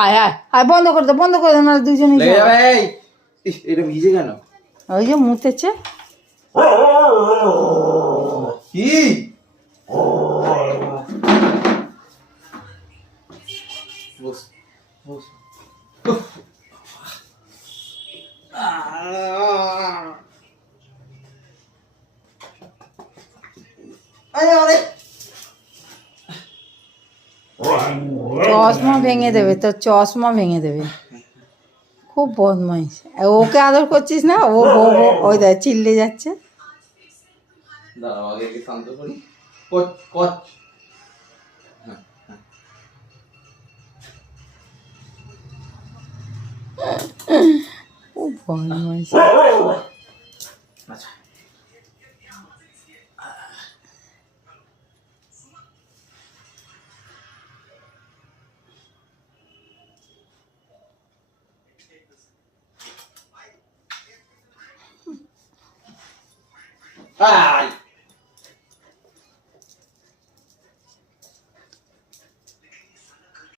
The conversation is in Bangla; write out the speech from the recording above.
আয় আয় আয়, বন্ধ করে দে না, দুজনে এটা ভিজে কেন? ওই যে মুতেছে। কি বস বস। চশমা ভেঙে দেবে, তোর চশমা ভেঙে দেবে। খুব বদমাইশ। ওকে আদর করছিস না, ও ওই দেখ চিল্লে যাচ্ছে। দাঁড়াও আগে শান্ত করি। কচ কচ। খুব বদমাইশ। আচ্ছা আয়